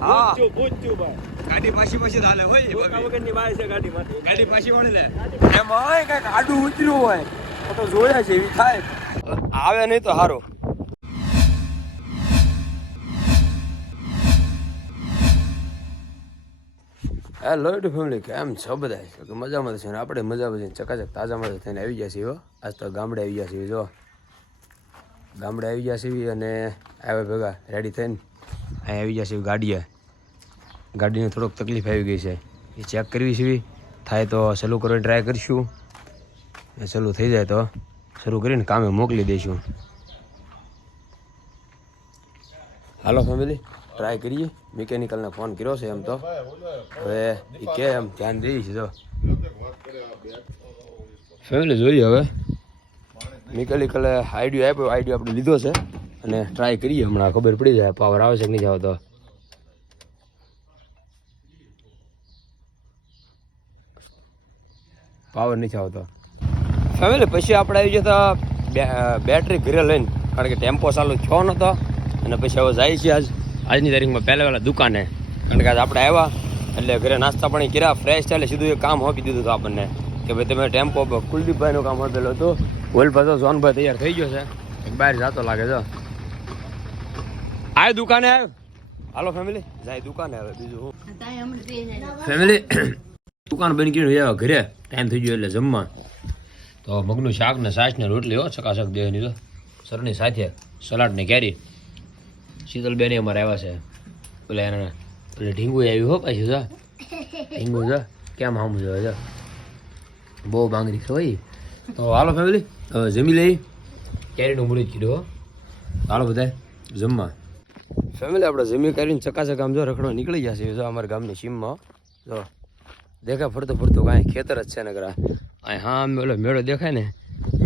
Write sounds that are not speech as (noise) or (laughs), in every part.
હા. ગાડી પાછી પાછી હાલે હોય વગરની બાય છે ગાડીમાંથી. ગાડી પાછી વળી લે. એમાં હોય કંઈક આડું ઉતર્યું હોય તો જોયા છે એવી થાય. આવે નહીં તો સારું હેલો ટુ ફેમિલી કેમ છો બધા? કે મજામાં છે ને આપણે મજા છે ચકાચક તાજા મજા થઈને આવી ગયા છીએ આજ તો ગામડે આવી ગયા છીએ જો. ગામડે આવી ગયા છીએ અને આવે ભેગા રેડી થઈને. અહીં આવી જશે ગાડીએ ગાડીને થોડોક તકલીફ આવી ગઈ છે. એ ચેક કરવી છે થાય તો ચાલુ કરવાની ટ્રાય કરીશું. એ ચાલુ થઈ જાય તો શરૂ કરીને કામે મોકલી દઈશું. હાલો ફેમિલી ટ્રાય કરીએ. મિકેનિકલને ફોન કર્યો છે એમ તો. હવે એ કે એમ ધ્યાન દઈ છે તો ફેમિલી જોઈએ હવે. મિકેનિકલે આઈડિયો આપ્યો આઈડિયો આપણે લીધો છે. અને ટ્રાય કરીએ હમણાં, ખબર પડી જાય પાવર આવે છે કે નહીં આવતો પાવર નથી આવતો ફેમિલી પછી આપણે આવી જતા બેટરી ઘરે લઈને, કારણ કે ટેમ્પો ચાલુ થયો નહોતો અને પછી હવે જાય છે આજ. આજની તારીખમાં પહેલાં પહેલા દુકાને. કારણ કે આજ આપણે આવ્યા, એટલે ઘરે નાસ્તા પાણી કર્યા ફ્રેશ ચાલે સીધું એ કામ હોકી દીધું હતું આપણને. કે ભાઈ તમે ટેમ્પો કુલદીપભાઈનું કામ આપેલું હતું. ઓલભાઈ તો સોનભાઈ તૈયાર થઈ ગયો છે. બહાર જતો લાગે છે. આ દુકાને આવ્યો હાલો ફેમિલી જાય દુકાને હવે બીજું હું? ફેમિલી (coughs) દુકાન બની ગયું આવ્યા ઘરે. ટાઈમ થઈ ગયો એટલે જમવા. તો મગનું શાક ને સાસ ને રોટલી હો ચકાચક દેવાની તો. સરની સાથે સલાડ ને કેરી. શીતલબેન અમારે આવ્યા છે. પેલા એના પેલા ઢીંગુ આવ્યું હો પાછું જો. ઢીંગુ જો. કેમ આમ જો જો. બહુ બાંગરી ખવાઈ તો હાલો ફેમિલી જમી લઈ. કેરીનું મુરત કીધું હો. હાલો બધા જમવા. ફેમિલી આપણે જમી કરીને ચકાચક આમ જો રખડો નીકળી જશે જો અમારા ગામની સીમમાં. જો દેખાય ફરતો ફરતો કાંઈ ખેતર જ છે ને કરા અહીં હા ઓલો મેળો દેખાય ને,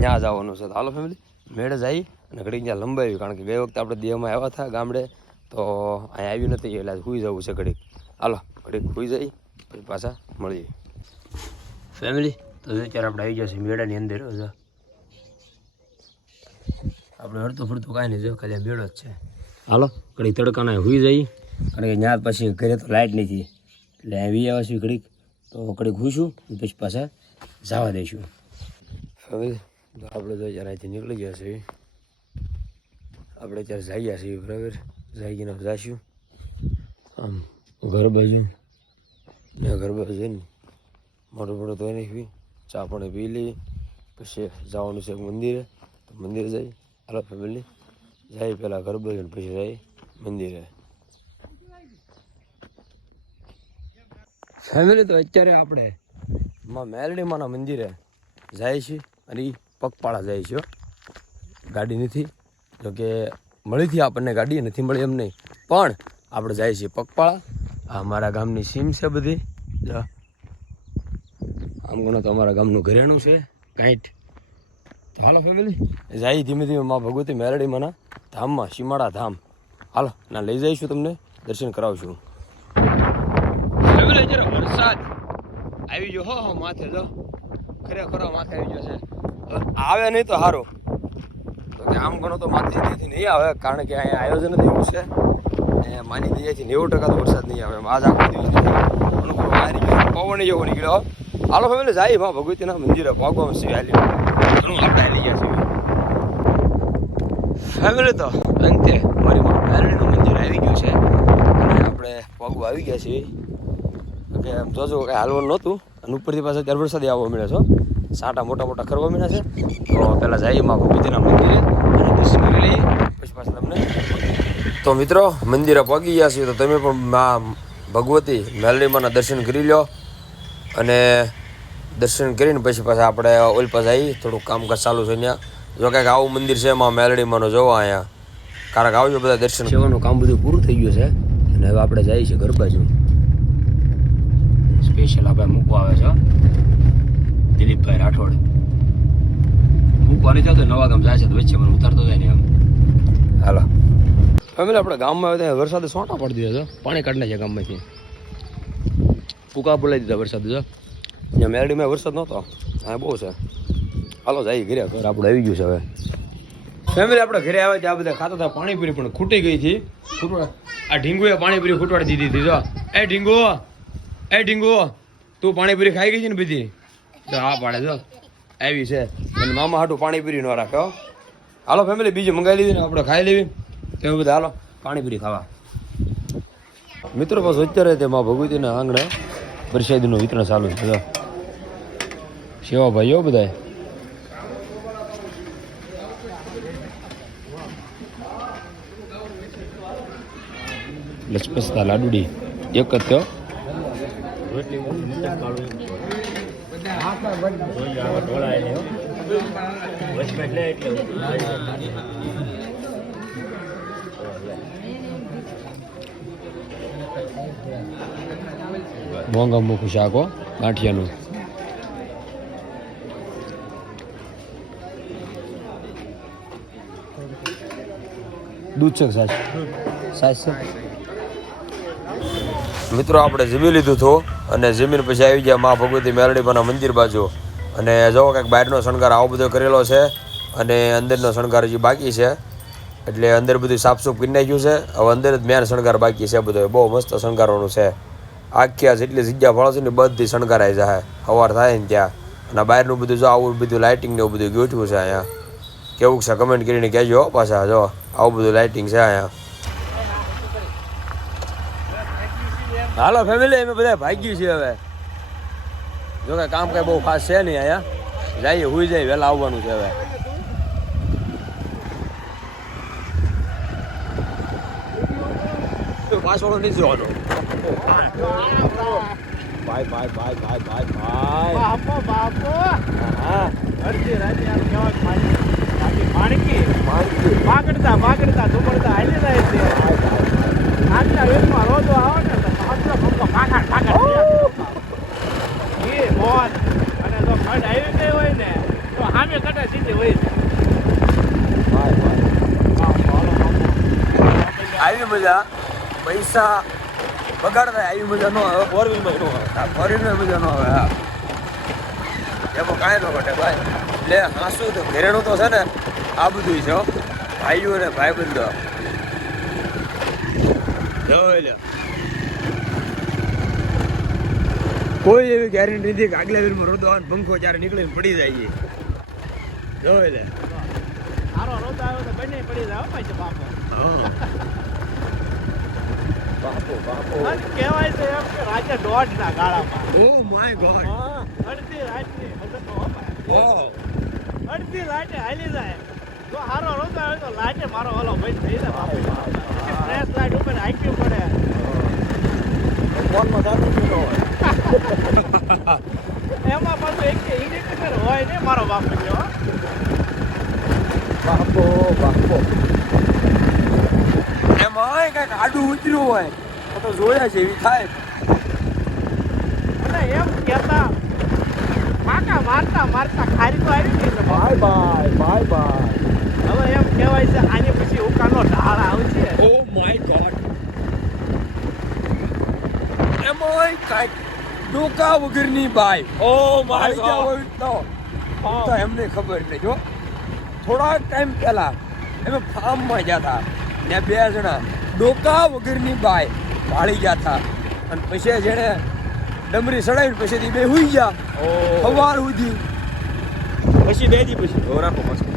ત્યાં જવાનું છે. હાલો ફેમિલી મેળે જઈ અને ઘડીક ત્યાં લંબાવી, કારણ કે ગઈ વખતે આપણે દેહમાં આવ્યા હતા ગામડે, તો અહીં આવ્યું નથી, એટલે સુઈ જવું છે ઘડીક. હાલો, ઘડીક સુઈ જઈ, પછી પાછા મળીએ. ફેમિલી તો અત્યારે આપણે આવી જશે મેળાની અંદર જો. આપણે હરતું ફરતું કાંઈ નહીં, જો, ખાલી મેળો જ છે. હાલો, ઘડીક તડકાના સુઈ જઈ. કારણ કે ત્યાં પછી ઘરે તો લાઇટ નથી એટલે આવી છીએ ઘડીક. તો ઘડીક ઘૂસું પછી પાછા જવા દઈશું. હવે આપણે તો અહીંથી નીકળી ગયા છીએ. આપણે ત્યારે જઈ ગયા છીએ, બરાબર? ગઈને જઈશું આમ, ઘર બાજુ. ને ઘર બાજુ જઈને મોટું મોટું ધોઈ નાખવી ચા પાણી પી લઈએ પછી જવાનું છે મંદિરે. તો મંદિરે જઈ. હાલો ફેમિલી જાય પેલા ઘર પછી જાય મંદિરે. ફેમિલી તો અત્યારે આપણે માં મેલડી મંદિરે જાય છે અને પગપાળા જાય છે હો. ગાડી નથી. જો કે મળી હતી આપણને ગાડી નથી મળી એમ નહીં. પણ આપણે જાય છીએ પગપાળા. આ અમારા ગામની સીમ છે બધી. આમ ગણો તો અમારા ગામનું ઘરેણું છે. કાંઈટ તો હાલો ફેમિલી. જાય ધીમે ધીમે માં ભગવતી મેલડી માના ધામમાં, શિમાળા ધામ. હાલો, ના, લઈ જઈશું તમને, દર્શન કરાવશું. વરસાદ. આવી ગયો હો માથે, જો. ખરેખર માથે આવી ગયો છે. આવે નહીં તો સારું આમ ઘણો તો માથે નહીં આવે, કારણ કે અહીંયા આયોજન જ એવું છે. ને માની દઈએથી નેવું ટકા તો વરસાદ નહીં આવે. આજ આખો દિવસ અનુકૂળ મારી ગયો. પવન જેવો નીકળ્યો. હાલો, ફેમિલી જાય ભગવતીના મંદિરે. ભગવાન શિવ હાલ્યું ઘણું આપણે લઈ ગયા છીએ. ફેમિલી તો? અંતે મારી મેરડીનું મંદિર આવી ગયું છે. અને આપણે પગવા આવી ગયા છીએ. કે આમ જોજો કાંઈ હાલવાનું નહોતું. અને ઉપરથી પાછા ત્યાર વરસાદ આવવા મળે છો સાટા મોટા મોટા કરવા મળ્યા છે. તો પહેલાં જઈએ માં ભગવતીના મંદિરે અને દર્શન કરી લઈએ. પછી પાછા તમને તો મિત્રો, મંદિરે પગી ગયા છીએ તો તમે પણ મા ભગવતી મેલડીમાંના દર્શન કરી લો અને દર્શન કરીને પછી પાછા આપણે ઓલ પાસે આવી થોડુંક કામકાજ ચાલુ છે ત્યાં. જો કંઈક આવું મંદિર છે એમાં મેલડીમાંનો જોવા અહીંયા. કારણ કે આવજો બધા દર્શન. સેવાનું કામ બધું પૂરું થઈ ગયું છે. અને હવે આપણે જઈએ છીએ ઘર બાજુ. સ્પેશિયલ આપણે મૂકવા આવે છે દિલીપભાઈ રાઠોડ. મૂકવાની જતો નવા ગામ જાય છે તો વચ્ચે મને ઉતારતો જાય ને એમ. હાલો. ફેમિલી આપણે ગામમાં આવ્યા વરસાદ સોટા પડી દીધો છે. પાણી કાઢી નાખ્યા ગામમાંથી. ફૂકા બોલાવી દીધા વરસાદ જો. મેલડીમાં મેરડીમાં વરસાદ નહોતો. હા બહુ છે. હાલો જાય ઘરે ઘર આપણે આવી ગયું છે હવે. ફેમિલી આપણે ઘરે આવે ત્યાં બધા ખાતા હતા પાણીપુરી પણ ખૂટી ગઈ હતી. આ ઢીંગુએ પાણીપુરી ખૂટવાડી દીધી હતી જો. એ ઢીંગુ એ ઢીંગુ તું પાણીપુરી ખાઈ ગઈ છે ને બીજી તો હા પાડે જો. આવી છે. અને મામા હાટું પાણીપુરી નો રાખે હો. હાલો ફેમિલી બીજું મંગાવી લીધી ને આપણે ખાઈ લેવી. તો એવું બધા હાલો પાણીપુરી ખાવા. મિત્રો પાસે અત્યારે તે માં ભગવતીના આંગણે પ્રસાદીનું વિતરણ ચાલુ છે જો. સેવા ભાઈઓ બધા લચપસતા લાડુડી. એક જ મોંઘા મોખું શાક ગાંઠિયાનું. દૂધ છે સાચ સાસ? મિત્રો, આપણે જમી લીધું હતું અને જમીન પછી આવી ગયા મા ભગવતી મેલડીમાના મંદિર બાજુ. અને જો કંઈક બહારનો શણગાર આવો બધો કરેલો છે અને અંદરનો શણગાર હજી બાકી છે. એટલે અંદર બધું સાફસૂફ કરી નાખ્યું છે. હવે અંદર જ મેન શણગાર બાકી છે બધો. બહુ મસ્ત શણગારવાનું છે. આખી આ જેટલી જગ્યા ફળશે ને બધી શણગારાઈ જાય સવાર થાય ને ત્યાં. અને બહારનું બધું જો આવું બધું લાઇટિંગ ને એવું બધું ગોઠવું છે અહીંયા. કેવું છે? કમેન્ટ કરીને કહેજો પાછા. જો, આવું બધું લાઇટિંગ છે અહીંયા. હાલો ફેમિલી અમે બધા ભાગ્યું છીએ હવે. જો કે કામ કઈ બહુ ખાસ છે નહીં અહીંયા. જઈએ હુઈ જાય વહેલા આવવાનું છે હવે. પાછળ જોવાનો ભાઈ ભાઈ ભાઈ ભાઈ ભાઈ ભાઈ. બાપો બાપો. હા. અડધી રાતે આમ કહેવાય મારી બાકી માણકી. પાકડતા પાકડતા દુબડતા હાલી જાય છે. આજના વેશમાં રોજો આવે પાકડ પાકડ અને જો ખડ આવી ગઈ હોય ને તો સામે કટા સીધી હોય આવી મજા. પૈસા બગાડતા આવી મજા ન આવે. ફોર વ્હીલમાં ન આવે? ફોર વ્હીલમાં મજા ન આવે હા. એમાં કાંઈ ન ઘટે ભાઈ. એટલે હાસું તો ઘરેણું તો છે ને આ બધું છે ભાઈઓ ને ભાઈ બંધો જોઈ લો. કોઈ એવી ગેરંટી નથી કે આગલા વીરમાં રોદો આવે પંખો જ્યારે નીકળે પડી જાય છે. જો એટલે સારો રોજો આવ્યો તો બંને પડી જાય હો પાછો બાપો. હા. બાપો બાપો. કહેવાય છે એમ કે રાતે દોઢ ના ગાળામાં. Oh my god. અડધી રાતની ભાઈ. અડધી લાઈટે હાલી જાય. જો હારો રોતો આવે તો લાઈટે મારો ઓલો બંધ થઈ જાય બાપુ. ફ્રેશ લાઈટ ઉપર હાંકવી પડે. ફોનમાં એમાં પાછું એક ઇન્ડિકેટર હોય ને મારો બાપુ જેવો બાપો બાપો. એમાં કંઈક આડું ઉતર્યું હોય તો જોયા છે એવી થાય. અને એમ કહેતા માકા મારતા મારતા ખારી તો આવી ગઈ બાપુ. બાય બાય બાય હવે એમ કહેવાય છે આની પછી ઉકાનો ઢાળ આવશે ઓ માય ગોડ એમાં કંઈક ડોકા વગરની બાઈ. ઓ માય ગયા હોય તો તો એમને ખબર નહીં જો થોડા ટાઈમ પહેલા અમે ફાર્મમાં ગયા હતા. ને બે જણા ડોકા વગરની બાય ભાળી ગયા હતા. અને પછી જેણે ડમરી સડાવી પછી બે હુઈ ગયા. સવાર સુધી પછી બે દી પછી. તો રાખો પછી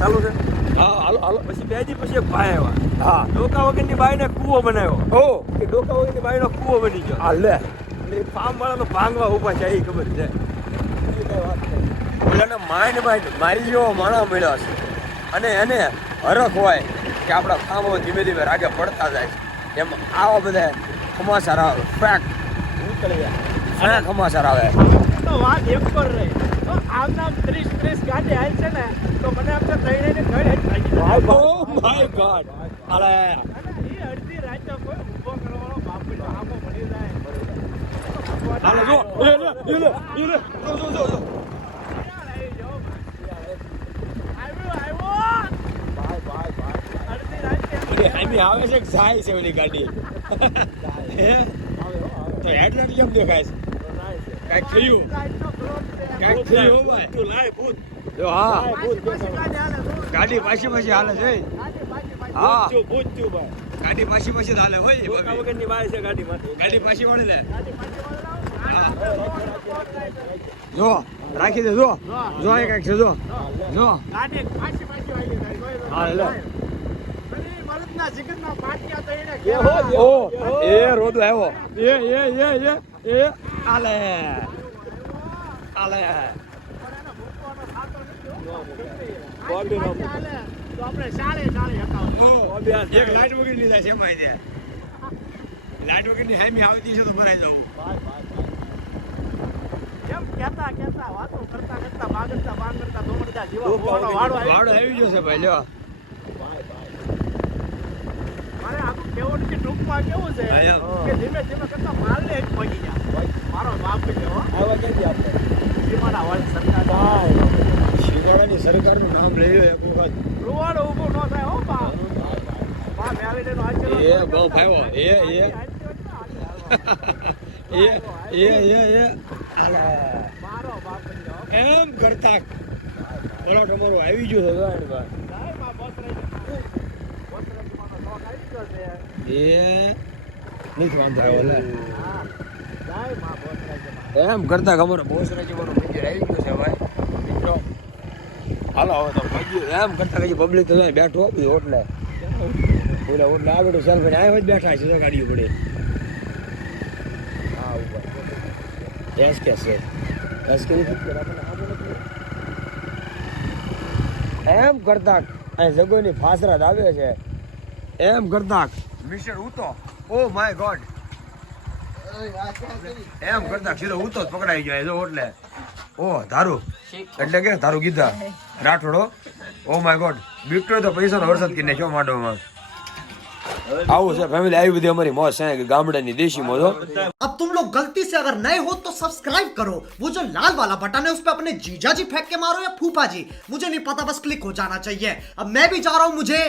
ચાલુ છે? હા હાલો હાલો. પછી બે દી પછી ભાઈ આવ્યા. હા. ડોકા વગરની બાઈને કૂવો બનાવ્યો. ઓ. કે ડોકા વગરની બાઈનો કૂવો બની ગયો. હા લે. એટલે ફાર્મ વાળાનો ભાંગવા ઊભા છે એ ખબર છે. ઓલાને માઇન્ડ માઇન્ડ મારી જેવો માણસ મળ્યો છે અને એને હરખ હોય કે આપણા ફાર્મો ધીમે ધીમે રાગે પડતા જાય છે. એમ આવા બધા ખમાસાર આવે. ફેક ઘણા ખમાસાર આવે. તો વાત એમ પર રહી. તો આમના ત્રીસ ત્રીસ ગાડી હાલ છે ને તો મને આમ તો ત્રણે ને ઘર હેઠ ભાગી જાય. ઓ માય ગોડ અરે અને એ અડધી રાતે કોઈ ઊભો કરવાનો બાપુનો આંખો મળી જો જો જો જો ક્યાં લઈ જાઓ? આવ્યો, આવ્યો. અડધી રાતે એ આમી આવે છે જાય છે ઓલી ગાડી તો હેડલાઇટ કેમ દેખાય છે કાંઈક થયું કાંઈક થયું ભાઈ તું લાય ભૂત જો હા પાછી પાછી ગાડી હાલે, પાછી પાછી હાલે છે. હા ભૂત ભાઈ ગાડી પાછી પાછી હાલે હોય ગાડી પાછી વળે લે ગાડી પાછી વળાવો. જો, રાખી દે, જો. એક એ છે, જો. જો. એ રોદ આવ્યો એ એ એ એ એ. આલે. આલે. એક લાઈટ વગર લીધા છે એમાં લાઈટની હામી આવતી છે તો ભરાઈ જવું કેમ કહેતા કહેતા વાતો કરતા કરતા બાગડતા બાગડતા દોમડતા જીવા આવી વાડો આવી ગયો. છે ભાઈ લ્યો. મારે આખું કેવું નથી ટૂંકમાં કેવું છે કે ધીમે ધીમે કરતા માલને એક પગી ગયા. મારો બાપ છે હો. આવા આપણે? સીમાડા વાળી સરકાર. શિવાળાની સરકારનું નામ લઈ લો એક વખત રૂવાડો ઊભો ન થાય હો બા. બા મેળવીને એનો આશીર્વાદ એ. બહુ ભાઈઓ, એ, એ. (laughs) એ એ એ એ. બાપ. એમ કરતા. બોલો તમારું આવી ગયું ગાડી ભાઈ છે. એ, નહીં વાંધો આવ્યો. એમ કરતા ખબર બોસરાજી મારું મંદિર આવી ગયું છે ભાઈ. મિત્રો, હાલો, હવે તો ભાગ્યું એમ કરતા કઈ પબ્લિક તો બેઠો બી ઓટલે. ઓલા ઓટલે આવડે ચાલ ભાઈ આવ્યો જ બેઠા છે, તો ગાડીઓ પડે. હા ઉપર એસ કે છે એસ કે એમ કરતા અહીં જગોની ફાસરાત આવે છે. એમ કરતા મિસ્ટર ઉતો ઓ માય ગોડ એમ કરતા સીધો ઉતો જ પકડાઈ ગયો. જો એટલે. ઓ ધારું. એટલે કે ધારું કીધા રાઠોડો. ઓ માય ગોડ બીટો તો પૈસાનો વરસાદ કરીને માંડો માંડવામાં. આવું છે ફેમિલી આવી બધી અમારી મોજ છે કે ગામડાની દેશી મોજ હો. अब तुम लोग गलती से अगर नए हो तो सब्सक्राइब करो वो जो लाल वाला बटन है उस पर अपने जीजा जी फेंक के मारो या फूफा जी मुझे नहीं पता बस क्लिक हो जाना चाहिए अब मैं भी जा रहा हूं मुझे